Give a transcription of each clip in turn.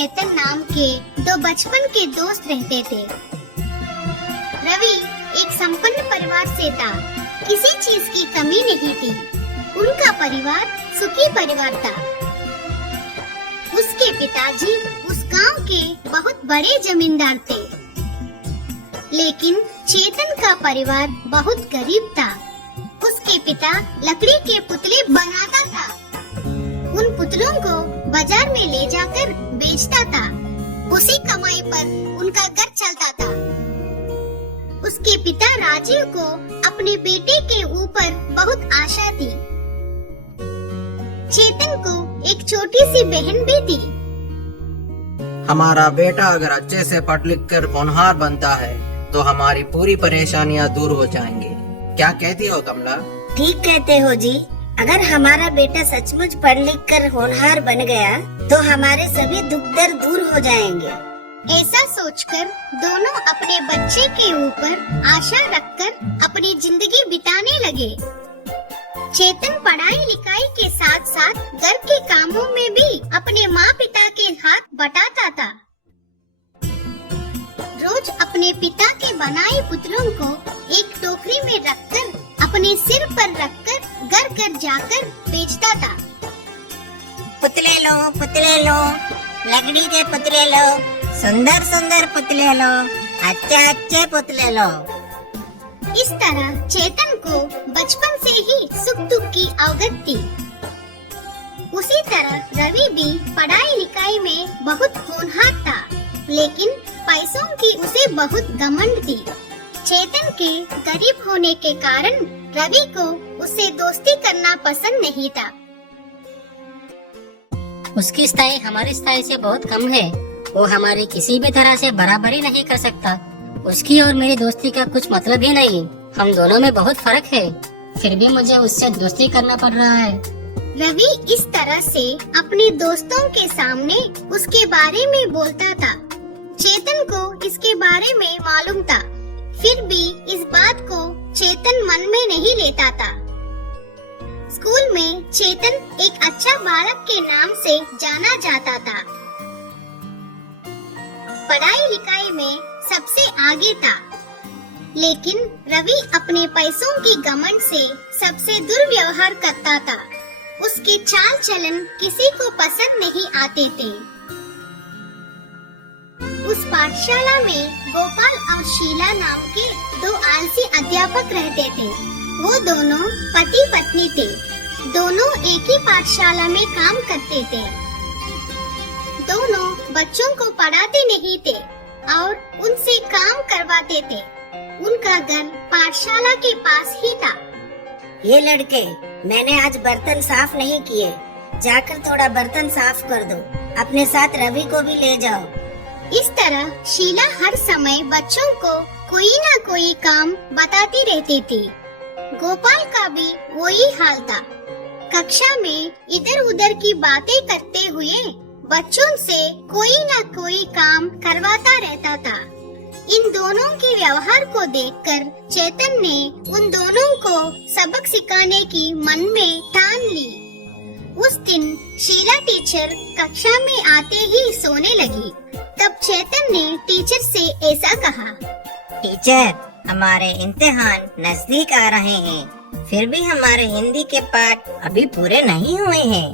चेतन नाम के दो बचपन के दोस्त रहते थे। रवि एक संपन्न परिवार से था, किसी चीज की कमी नहीं थी। उनका परिवार सुखी परिवार था। उसके पिताजी उस गांव के बहुत बड़े जमींदार थे, लेकिन चेतन का परिवार बहुत गरीब था। उसके पिता लकड़ी के पुतले बनाता था। उन पुतलों को बाजार में ले जाकर बेचता था। उसी कमाई पर उनका घर चलता था। उसके पिता राजीव को अपने बेटे के ऊपर बहुत आशा थी। चेतन को एक छोटी सी बहन भी थी। हमारा बेटा अगर अच्छे से पढ़ लिख कर होनहार बनता है तो हमारी पूरी परेशानियां दूर हो जाएंगी। क्या कहती हो कमला? ठीक कहते हो जी। अगर हमारा बेटा सचमुच पढ़ लिख कर होनहार बन गया तो हमारे सभी दुख दर्द दूर हो जाएंगे। ऐसा सोचकर दोनों अपने बच्चे के ऊपर आशा रखकर अपनी जिंदगी बिताने लगे। चेतन पढ़ाई लिखाई के साथ साथ घर के कामों में भी अपने माँ पिता के हाथ बटाता था। रोज अपने पिता के बनाए पुतलों को एक टोकरी में रखकर अपने सिर पर रखकर घर घर जाकर बेचता था। पुतले लो, लकड़ी के पुतले लो, सुंदर सुंदर पुतले लो, अच्छे अच्छे पुतले लो। इस तरह चेतन को बचपन से ही सुख दुख की अवगत थी। उसी तरह रवि भी पढ़ाई लिखाई में बहुत होनहार था, लेकिन पैसों की उसे बहुत घमंड थी। चेतन के गरीब होने के कारण रवि को उससे दोस्ती करना पसंद नहीं था। उसकी स्टाई हमारी स्टाई से बहुत कम है। वो हमारी किसी भी तरह से बराबरी नहीं कर सकता। उसकी और मेरी दोस्ती का कुछ मतलब ही नहीं। हम दोनों में बहुत फर्क है, फिर भी मुझे उससे दोस्ती करना पड़ रहा है। रवि इस तरह से अपने दोस्तों के सामने उसके बारे में बोलता था। चेतन को इसके बारे में मालूम था, फिर भी इस बात को चेतन मन में नहीं लेता था। स्कूल में चेतन एक अच्छा बालक के नाम से जाना जाता था। पढ़ाई लिखाई में सबसे आगे था, लेकिन रवि अपने पैसों की घमंड से सबसे दुर्व्यवहार करता था। उसके चाल चलन किसी को पसंद नहीं आते थे। उस पाठशाला में गोपाल और शीला नाम के दो आलसी अध्यापक रहते थे। वो दोनों पति पत्नी थे। दोनों एक ही पाठशाला में काम करते थे। दोनों बच्चों को पढ़ाते नहीं थे और उनसे काम करवाते थे। उनका घर पाठशाला के पास ही था। ये लड़के, मैंने आज बर्तन साफ नहीं किए, जाकर थोड़ा बर्तन साफ कर दो। अपने साथ रवि को भी ले जाओ। इस तरह शीला हर समय बच्चों को कोई ना कोई काम बताती रहती थी। गोपाल का भी वही हाल था। कक्षा में इधर उधर की बातें करते हुए बच्चों से कोई ना कोई काम करवाता रहता था। इन दोनों के व्यवहार को देखकर चेतन ने उन दोनों को सबक सिखाने की मन में ठान ली। उस दिन शीला टीचर कक्षा में आते ही सोने लगी। तब चेतन ने टीचर से ऐसा कहा, टीचर, हमारे इम्तिहान नजदीक आ रहे हैं, फिर भी हमारे हिंदी के पाठ अभी पूरे नहीं हुए हैं।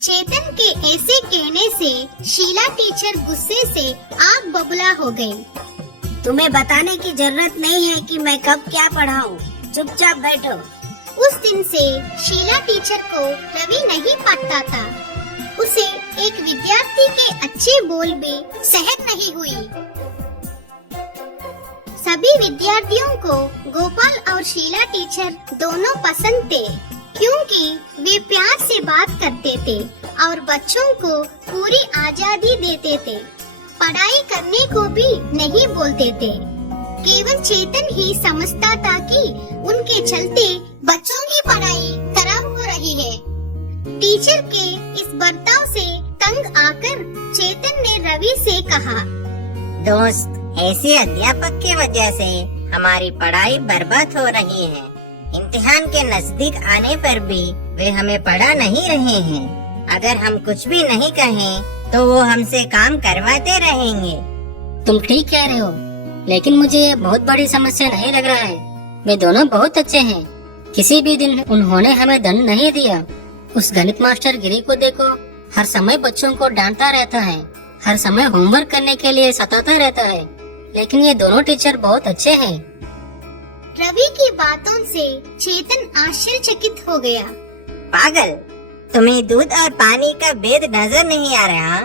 चेतन के ऐसे कहने से शीला टीचर गुस्से से आग बबूला हो गई। तुम्हें बताने की जरूरत नहीं है कि मैं कब क्या पढ़ाऊं। चुपचाप बैठो। उस दिन से शीला टीचर को रवि नहीं पढ़ता था। उसे एक विद्यार्थी के अच्छे बोल भी सहन नहीं हुई। सभी विद्यार्थियों को गोपाल और शीला टीचर दोनों पसंद थे, क्योंकि वे प्यार से बात करते थे और बच्चों को पूरी आजादी देते थे। पढ़ाई करने को भी नहीं बोलते थे। केवल चेतन ही समझता था कि उनके चलते बच्चों की पढ़ाई खराब हो रही है। टीचर के इस बर्ताव से तंग आकर चेतन ने रवि से कहा, दोस्त, ऐसे अध्यापक की वजह से हमारी पढ़ाई बर्बाद हो रही है। इम्तिहान के नजदीक आने पर भी वे हमें पढ़ा नहीं रहे हैं। अगर हम कुछ भी नहीं कहें तो वो हमसे काम करवाते रहेंगे। तुम ठीक कह रहे हो, लेकिन मुझे ये बहुत बड़ी समस्या नहीं लग रहा है। वे दोनों बहुत अच्छे हैं। किसी भी दिन उन्होंने हमें दंड नहीं दिया। उस गणित मास्टर गिरी को देखो, हर समय बच्चों को डांटता रहता है, हर समय होमवर्क करने के लिए सताता रहता है। लेकिन ये दोनों टीचर बहुत अच्छे हैं। रवि की बातों से चेतन आश्चर्यचकित हो गया। पागल, तुम्हें दूध और पानी का भेद नजर नहीं आ रहा?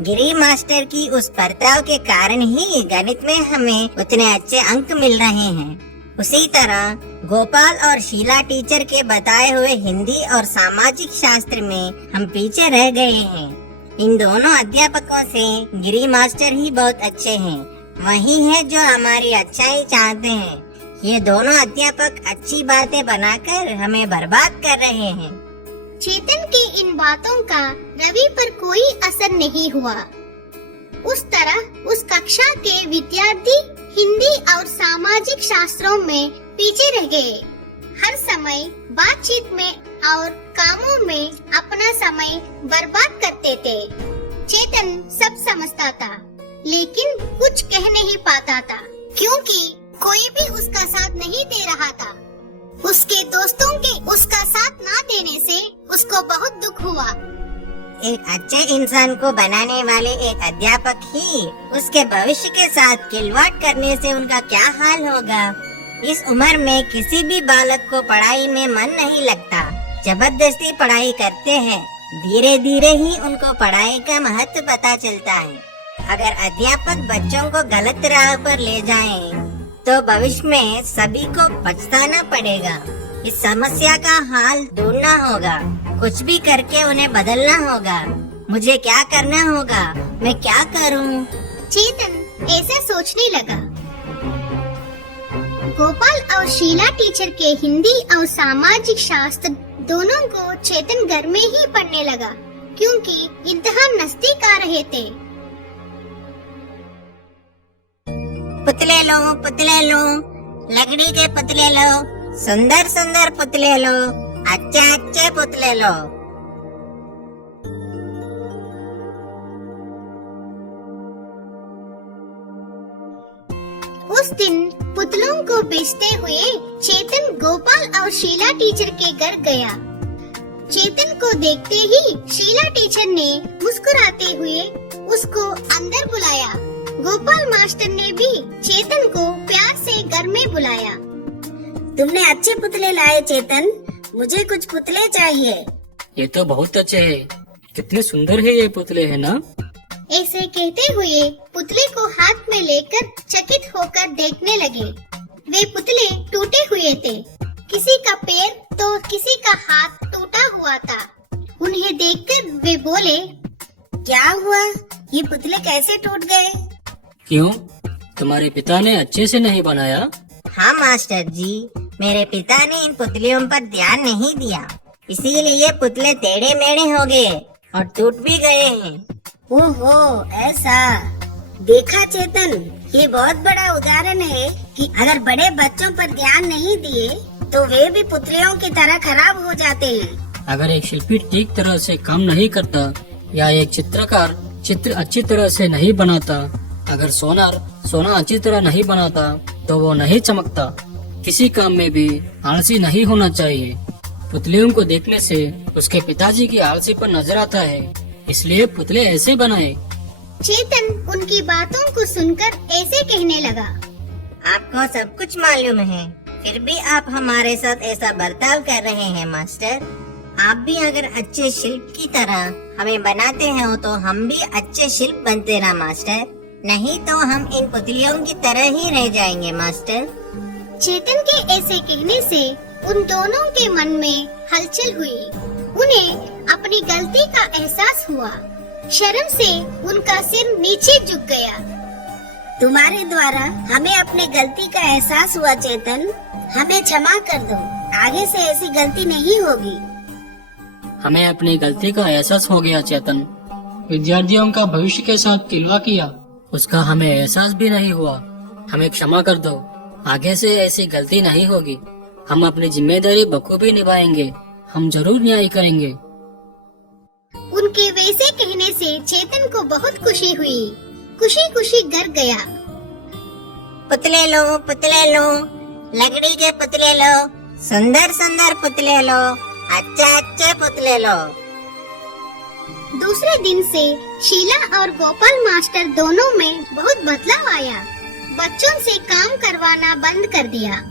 गिरी मास्टर की उस बर्ताव के कारण ही गणित में हमें उतने अच्छे अंक मिल रहे हैं। उसी तरह गोपाल और शीला टीचर के बताए हुए हिंदी और सामाजिक शास्त्र में हम पीछे रह गए हैं। इन दोनों अध्यापकों से गिरी मास्टर ही बहुत अच्छे हैं। वही है जो हमारी अच्छाई चाहते हैं। ये दोनों अध्यापक अच्छी बातें बनाकर हमें बर्बाद कर रहे हैं। चेतन की इन बातों का रवि पर कोई असर नहीं हुआ। उस तरह उस कक्षा के विद्यार्थी हिंदी और सामाजिक शास्त्रों में पीछे रह गए। हर समय बातचीत में और कामों में अपना समय बर्बाद करते थे। चेतन सब समझता था, लेकिन कुछ कह नहीं पाता था, क्योंकि कोई भी उसका साथ नहीं दे रहा था। उसके दोस्तों के उसका साथ ना देने से उसको बहुत दुख हुआ। एक अच्छे इंसान को बनाने वाले एक अध्यापक ही उसके भविष्य के साथ खिलवाड़ करने से उनका क्या हाल होगा। इस उम्र में किसी भी बालक को पढ़ाई में मन नहीं लगता। जबरदस्ती पढ़ाई करते हैं, धीरे धीरे ही उनको पढ़ाई का महत्व पता चलता है। अगर अध्यापक बच्चों को गलत राह पर ले जाएं, तो भविष्य में सभी को पछताना पड़ेगा। इस समस्या का हाल ढूंढना होगा, कुछ भी करके उन्हें बदलना होगा। मुझे क्या करना होगा, मैं क्या करूं? चेतन ऐसा सोचने लगा। गोपाल और शीला टीचर के हिंदी और सामाजिक शास्त्र दोनों को चेतन घर में ही पढ़ने लगा, क्योंकि इम्तिहान नजदीक आ रहे थे। पुतले लो, पुतले लो, लकड़ी के पुतले लो, सुंदर सुंदर पुतले लो, अच्छे अच्छे पुतले लो। उस दिन पुतलों को बेचते हुए चेतन गोपाल और शीला टीचर के घर गया। चेतन को देखते ही शीला टीचर ने मुस्कुराते हुए उसको अंदर बुलाया। गोपाल मास्टर ने भी चेतन को प्यार से घर में बुलाया। तुमने अच्छे पुतले लाए चेतन, मुझे कुछ पुतले चाहिए। ये तो बहुत अच्छे हैं। कितने सुंदर है ये पुतले, है ना? ऐसे कहते हुए पुतले को हाथ में लेकर चकित होकर देखने लगे। वे पुतले टूटे हुए थे। किसी का पैर तो किसी का हाथ टूटा हुआ था। उन्हें देखकर वे बोले, क्या हुआ? ये पुतले कैसे टूट गए? क्यों, तुम्हारे पिता ने अच्छे से नहीं बनाया? हाँ मास्टर जी, मेरे पिता ने इन पुतलियों पर ध्यान नहीं दिया, इसीलिए ये पुतले टेढ़े मेढ़े हो गए और टूट भी गए हैं। ओहो, ऐसा? देखा चेतन, ये बहुत बड़ा उदाहरण है कि अगर बड़े बच्चों पर ध्यान नहीं दिए तो वे भी पुतलियों की तरह खराब हो जाते हैं। अगर एक शिल्पी ठीक तरह से काम नहीं करता या एक चित्रकार चित्र अच्छी तरह से नहीं बनाता, अगर सोनार सोना अच्छी तरह नहीं बनाता तो वो नहीं चमकता। किसी काम में भी आलसी नहीं होना चाहिए। पुतलियों को देखने से उसके पिताजी की आलसी पर नजर आता है, इसलिए पुतले ऐसे बनाए। चेतन उनकी बातों को सुनकर ऐसे कहने लगा। आपको सब कुछ मालूम है, फिर भी आप हमारे साथ ऐसा बर्ताव कर रहे हैं मास्टर। आप भी अगर अच्छे शिल्प की तरह हमें बनाते हो तो हम भी अच्छे शिल्प बनते ना मास्टर, नहीं तो हम इन पुतलियों की तरह ही रह जाएंगे मास्टर। चेतन के ऐसे कहने से उन दोनों के मन में हलचल हुई। उन्हें अपनी गलती का एहसास हुआ। शर्म से उनका सिर नीचे झुक गया। तुम्हारे द्वारा हमें अपने गलती का एहसास हुआ चेतन, हमें क्षमा कर दो, आगे से ऐसी गलती नहीं होगी। हमें अपनी गलती का एहसास हो गया चेतन। विद्यार्थियों का भविष्य के साथ खिलवाड़ किया, उसका हमें एहसास भी नहीं हुआ। हमें क्षमा कर दो, आगे से ऐसी गलती नहीं होगी। हम अपनी जिम्मेदारी बखूबी निभाएंगे, हम जरूर न्याय करेंगे। उन उनके वैसे कहने से चेतन को बहुत खुशी हुई। खुशी खुशी घर गया। पुतले लो, लकड़ी के पुतले लो, सुंदर सुंदर पुतले लो, अच्छे पुतले लो। दूसरे दिन से शीला और गोपाल मास्टर दोनों में बहुत बदलाव आया। बच्चों से काम करवाना बंद कर दिया।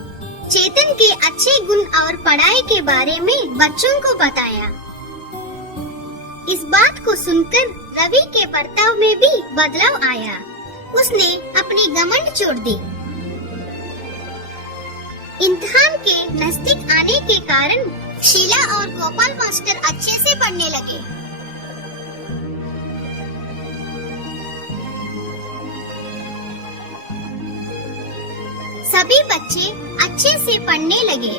चेतन के अच्छे गुण और पढ़ाई के बारे में बच्चों को बताया। इस बात को सुनकर रवि के बर्ताव में भी बदलाव आया। उसने अपनी घमंड छोड़ दी। इम्तिहान के नजदीक आने के कारण शीला और गोपाल मास्टर अच्छे से पढ़ने लगे। सभी बच्चे अच्छे से पढ़ने लगे।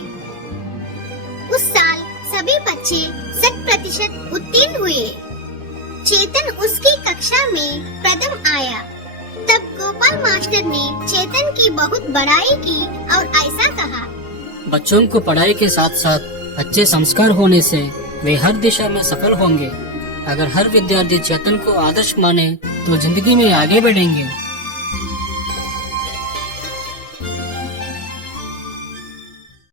उस साल सभी बच्चे 100% उत्तीर्ण हुए। चेतन उसकी कक्षा में प्रथम आया। तब गोपाल मास्टर ने चेतन की बहुत बड़ाई की और ऐसा कहा, बच्चों को पढ़ाई के साथ साथ अच्छे संस्कार होने से वे हर दिशा में सफल होंगे। अगर हर विद्यार्थी चेतन को आदर्श माने तो जिंदगी में आगे बढ़ेंगे।